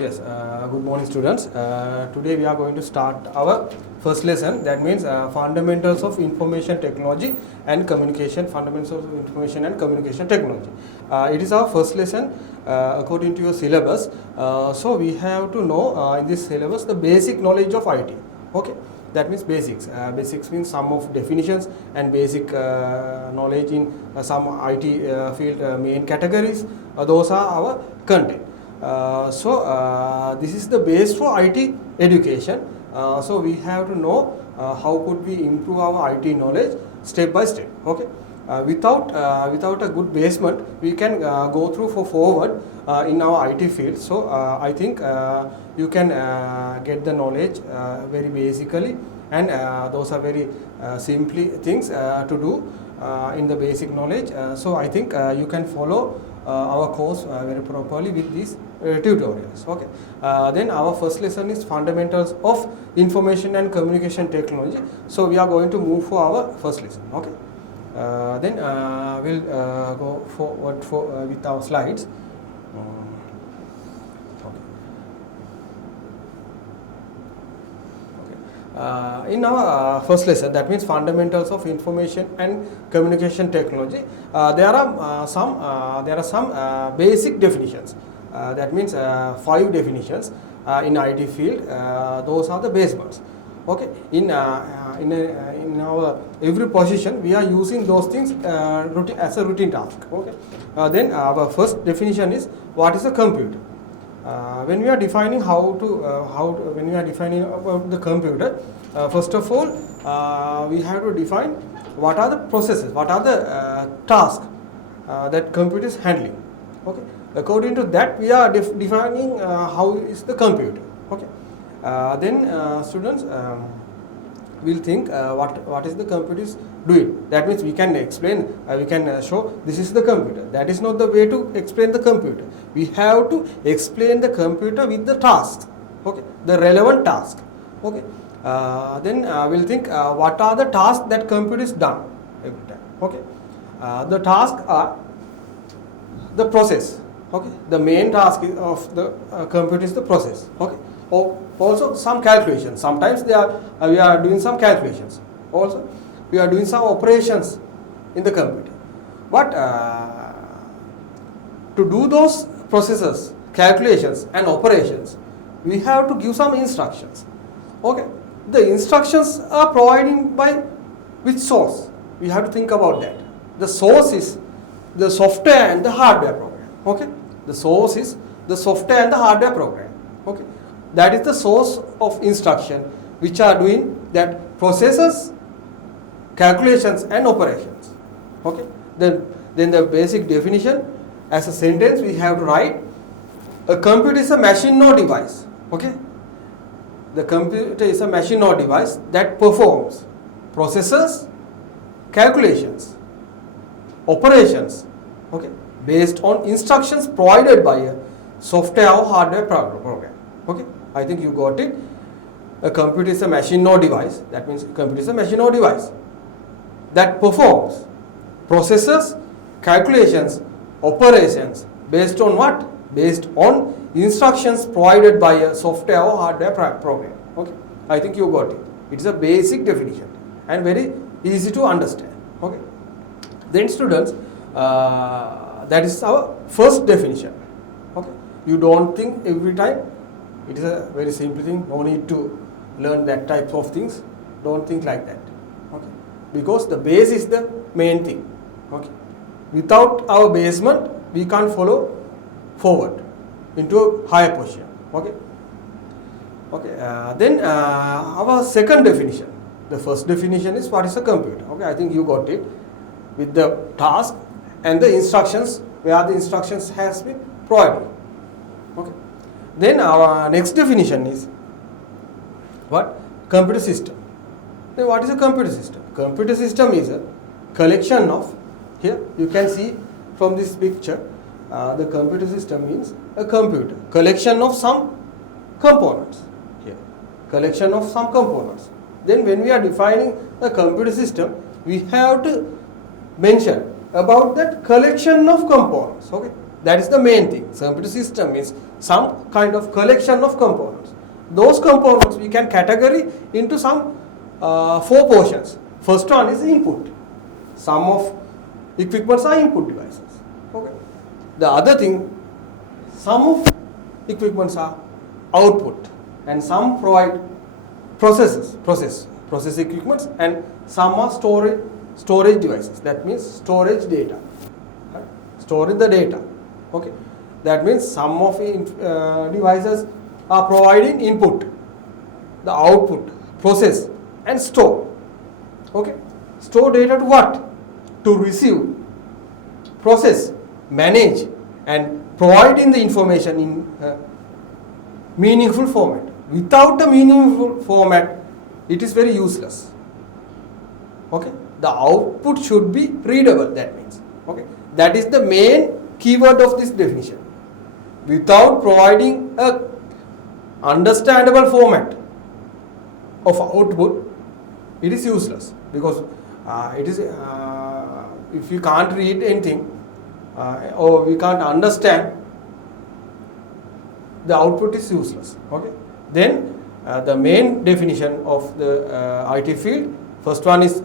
Yes, good morning students. Today we are going to start our first lesson, that means fundamentals of information technology and communication, fundamentals of information and communication technology. It is our first lesson according to your syllabus. So we have to know in this syllabus the basic knowledge of IT. Okay, that means basics. Basics means some of definitions and basic knowledge in some IT field main categories. Those are our content. This is the base for IT education. So we have to know how could we improve our IT knowledge step by step. Okay, without a good basement, we can go through for forward in our IT field. So I think you can get the knowledge very basically, and those are very simply things to do in the basic knowledge. So I think you can follow our course very properly with these tutorials. Okay, then our first lesson is fundamentals of information and communication technology. So we are going to move for our first lesson. Okay, then we'll go forward with our slides. In our first lesson, that means fundamentals of information and communication technology, there are some basic definitions. That means 5 definitions in IT field. Those are the base ones. Okay, in our every position we are using those things as a routine task. Okay, then our first definition is what is a computer. When we are defining when we are defining about the computer, first of all we have to define what are the processes, what are the tasks that computer is handling. Okay, according to that we are defining how is the computer. Okay, then students will think what is the computer is doing. That means we can explain, we can show this is the computer. That is not the way to explain the computer. We have to explain the computer with the tasks. Okay, the relevant task. Okay, then we'll think what are the tasks that computer is done every time. Okay, the tasks are the process. Okay, the main task of the computer is the process. Okay, also some calculations. Sometimes we are doing some calculations. Also we are doing some operations in the computer. But to do those processes, calculations and operations, we have to give some instructions. Okay, the instructions are provided by which source? We have to think about that. The source is the software and the hardware program. Okay, the source is the software and the hardware program. Okay, that is the source of instruction which are doing that processes, calculations and operations. Okay, then the basic definition as a sentence we have to write: a computer is a machine or device. Okay, the computer is a machine or device that performs processes, calculations, operations, okay, based on instructions provided by a software or hardware program. Okay, I think you got it. A computer is a machine or device. That means computer is a machine or device that performs processes, calculations, operations based on what? Based on instructions provided by a software or hardware program. Okay, I think you got it. It's a basic definition and very easy to understand. Okay, then students, that is our first definition. Okay, you don't think every time. It is a very simple thing. No need to learn that type of things. Don't think like that. Okay, because the base is the main thing. Okay, without our basement we can't follow forward into a higher position. Okay, okay. Then our second definition. The first definition is what is a computer. Okay, I think you got it with the task and the instructions, where the instructions has been provided. Okay, then our next definition is what? Computer system. Then what is a computer system? Computer system is a collection of, here you can see from this picture, the computer system means a computer, collection of some components. Here, collection of some components. Then when we are defining the computer system, we have to mention about that collection of components. Okay, that is the main thing. Computer system means some kind of collection of components. Those components we can categorize into some 4 portions. First one is input. Some of equipments are input devices. Okay. The other thing, some of equipments are output, and some provide process equipments, and some are storage devices. That means storage data, right? Storing the data. Okay. That means some of devices are providing input, the output, process, and store. Okay. Store data to what? To receive, process, manage, and providing the information in meaningful format. Without a meaningful format, it is very useless. Okay. The output should be readable. That means. Okay. That is the main keyword of this definition. Without providing a understandable format of output, it is useless, because it is if you can't read anything or we can't understand, the output is useless. Okay. Then the main definition of the IT field, first one is